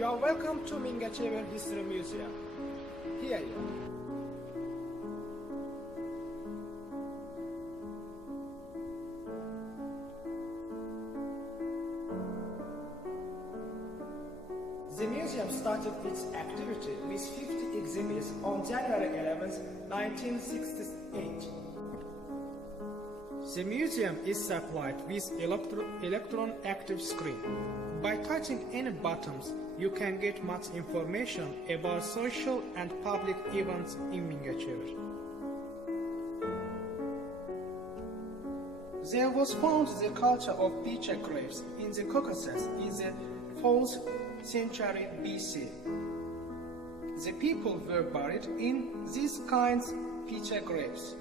You are welcome to Minghachevir History Museum. Here you are. The museum started its activity with 50 exhibits on January 11, 1968. The museum is supplied with electron active screen. By touching any buttons, you can get much information about social and public events in Minghachevir. There was found the culture of pitcher graves in the Caucasus in the 4th century BC. The people were buried in these kinds of pitcher graves.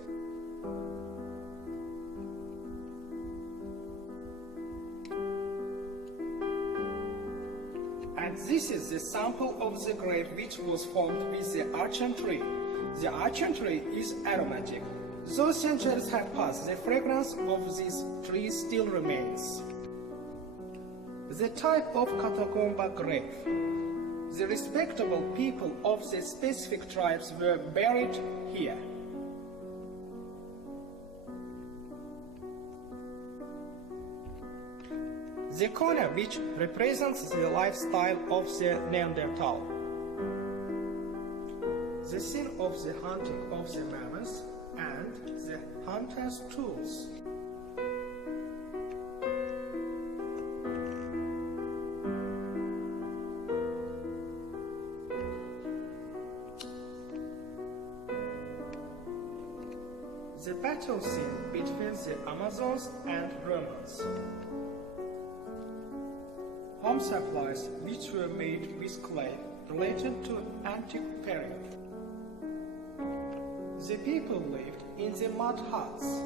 And this is the sample of the grave which was formed with the archon tree. The archon tree is aromatic. Though centuries have passed, the fragrance of this tree still remains. The type of catacomba grave. The respectable people of the specific tribes were buried here. The corner which represents the lifestyle of the Neanderthal. The scene of the hunting of the mammoths and the hunter's tools. The battle scene between the Amazons and Romans. Home supplies which were made with clay related to antique period. The people lived in the mud huts.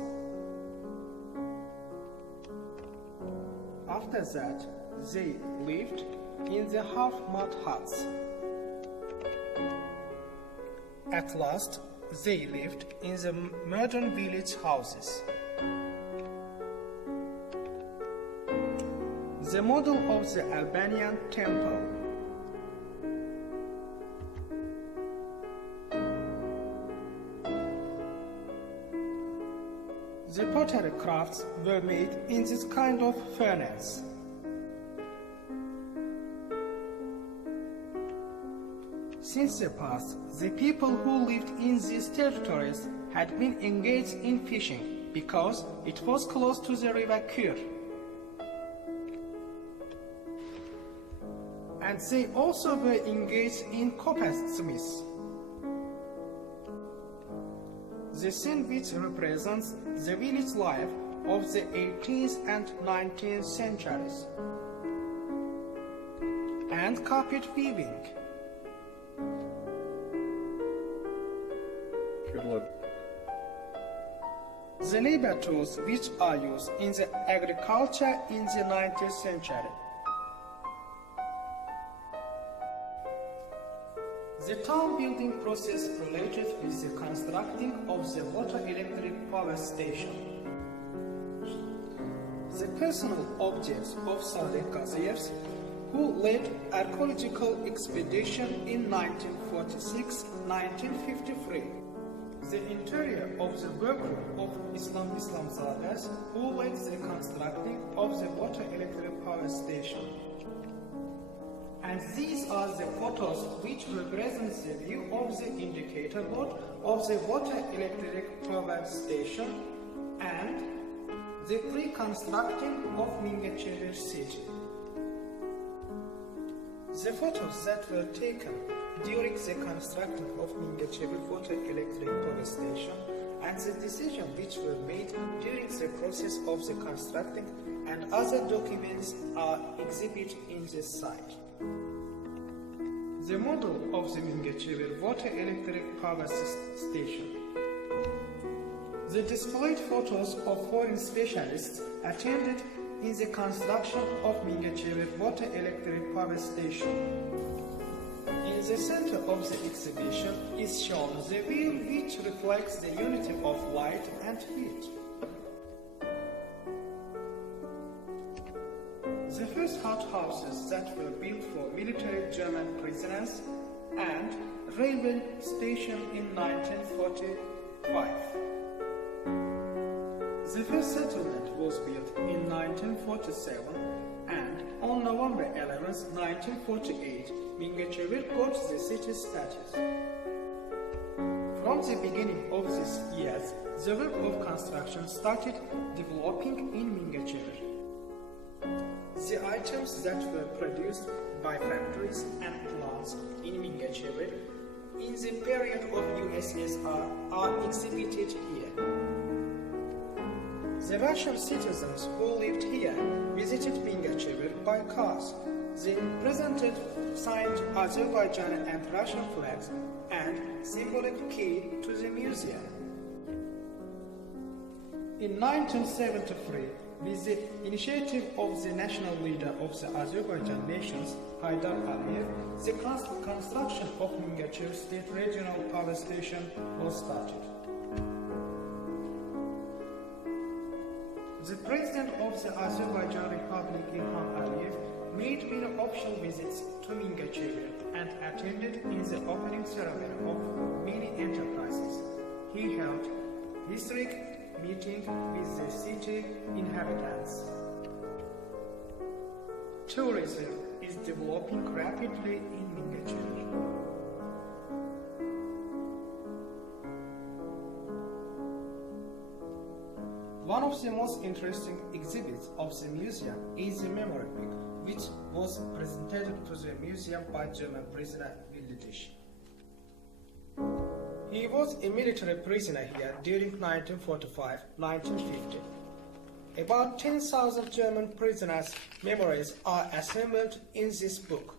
After that, they lived in the half-mud huts. At last, they lived in the modern village houses. The model of the Albanian temple. The pottery crafts were made in this kind of furnace. Since the past, the people who lived in these territories had been engaged in fishing because it was close to the river Kur. And they also were engaged in coppersmiths. The scene which represents the village life of the 18th and 19th centuries. And carpet weaving. The labor tools which are used in the agriculture in the 19th century. The town building process related with the constructing of the water electric power station. The personal objects of Samir Həsənov, who led archaeological expedition in 1946-1953. The interior of the workroom of Islamzadas, who led the constructing of the water electric power station. And these are the photos which represent the view of the indicator board of the water electric power station and the pre-constructing of Minghachevir city. The photos that were taken during the construction of Minghachevir water electric power station and the decisions which were made during the process of the constructing and other documents are exhibited in this site. The model of the Minghachevir water electric power station. The displayed photos of foreign specialists attended in the construction of Minghachevir water electric power station. In the center of the exhibition is shown the wheel which reflects the unity of light and heat. The first hothouses that were built for military German prisoners and railway station in 1945. The first settlement was built in 1947 and on November 11, 1948, Minghachevir got the city status. From the beginning of these years, the work of construction started developing in Minghachevir. The items that were produced by factories and plants in Minghachevir in the period of USSR are exhibited here. The Russian citizens who lived here visited Minghachevir by cars. They presented signed Azerbaijani and Russian flags and symbolic key to the museum. In 1973, with the initiative of the national leader of the Azerbaijan nations, Haydar Aliyev, the construction of Minghachevir State Regional Power Station was started. The President of the Azerbaijan Republic, Ilham Aliyev, made many official visits to Minghachevir and attended in the opening ceremony of many enterprises. He held historic meeting with the city inhabitants. Tourism is developing rapidly in Minghachevir. One of the most interesting exhibits of the museum is the memory book, which was presented to the museum by German prisoner Wildesch. He was a military prisoner here during 1945-1950. About 10,000 German prisoners' memories are assembled in this book.